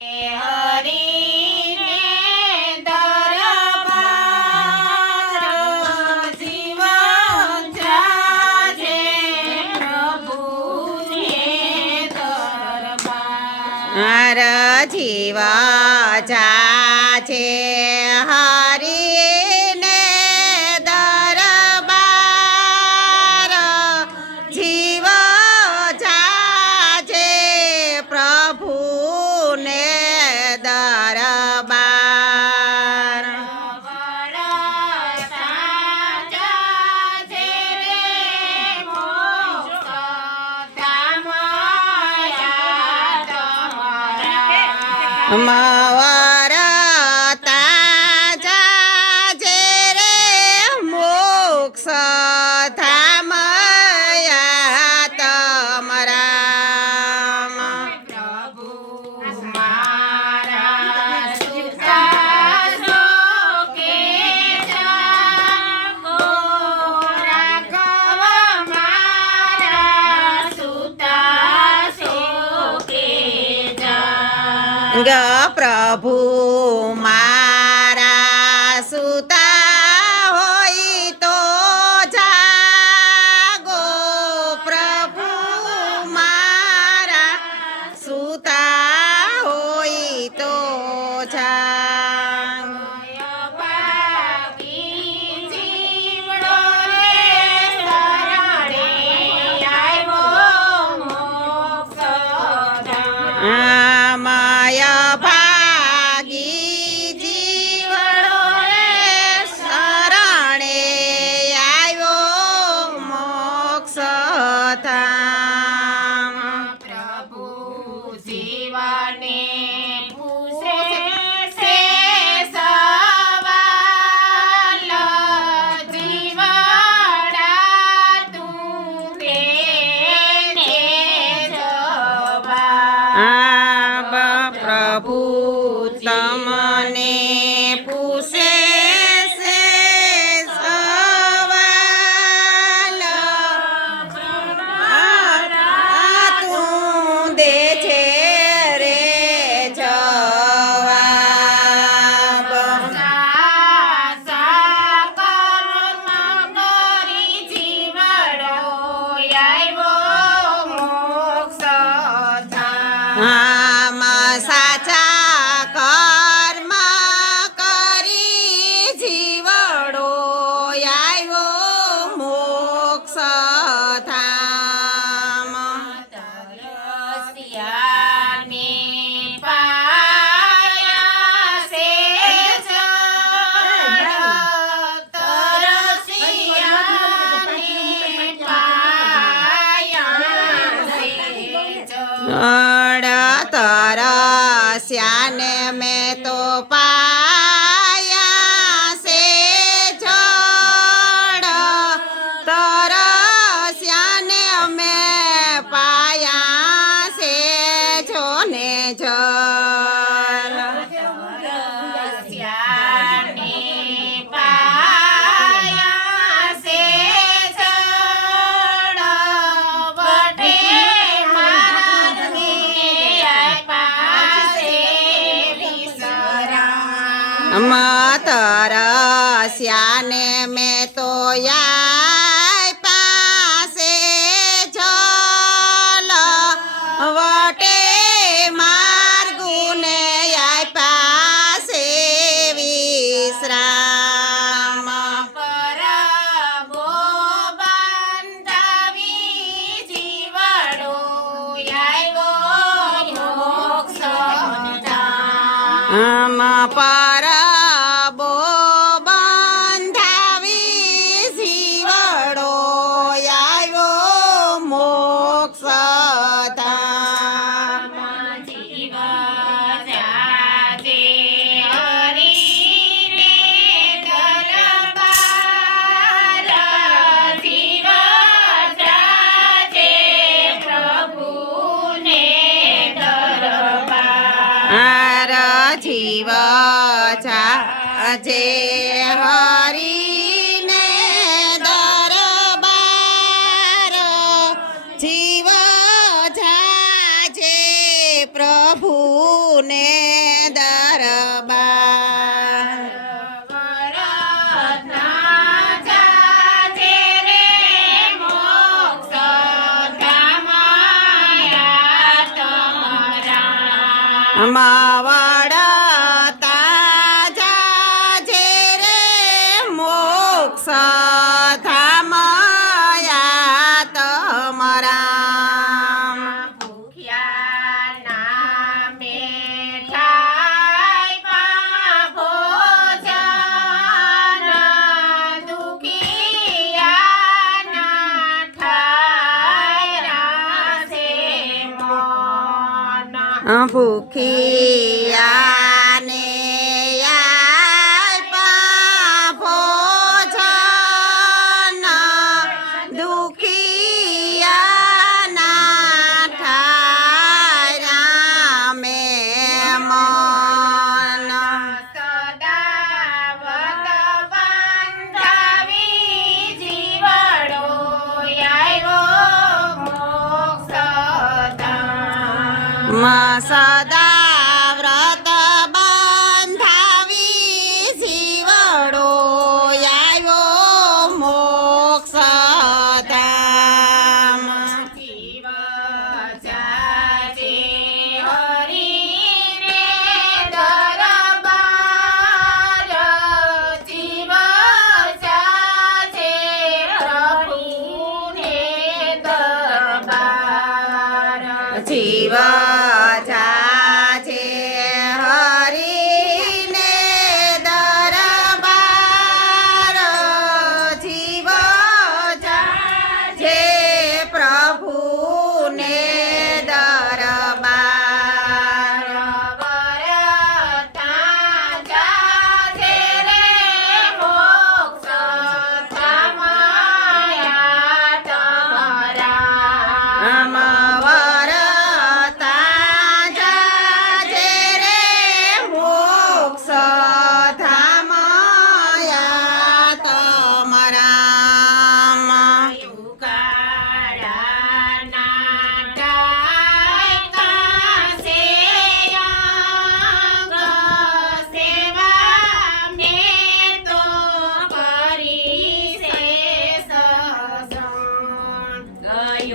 Yeah. Amava. Ga prabhu ma Prabhu. Tham તરસ્યાને મેં તો પા શ્યાને મેં તો યા જીવ જે હરીને દરબાર જીવ જે પ્રભુને દરબાર. Amava મન más allá.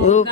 o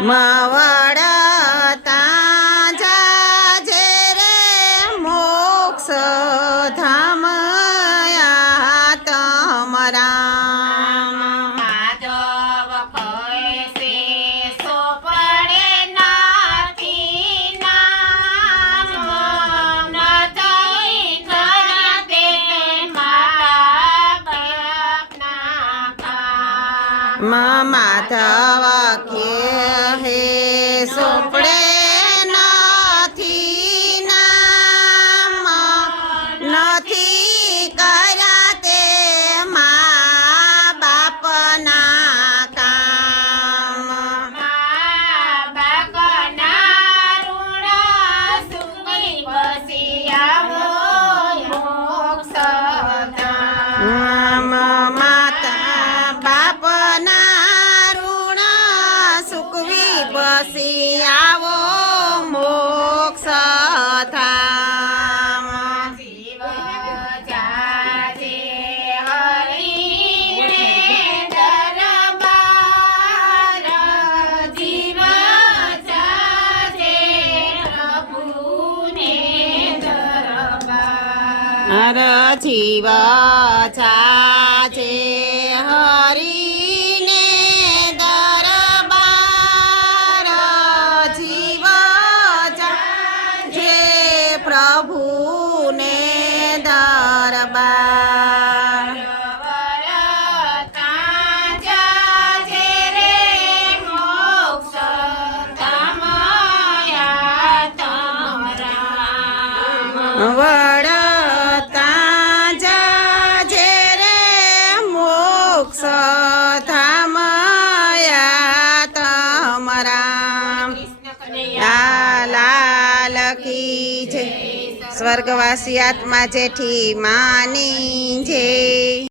ಮಾವಾ કામ માધવ કે હે હર જીવ છાજે હરીને દરબાર જીવ છે પ્રભુને દરબાર સ્વર્ગવાસી જેઠી માની છે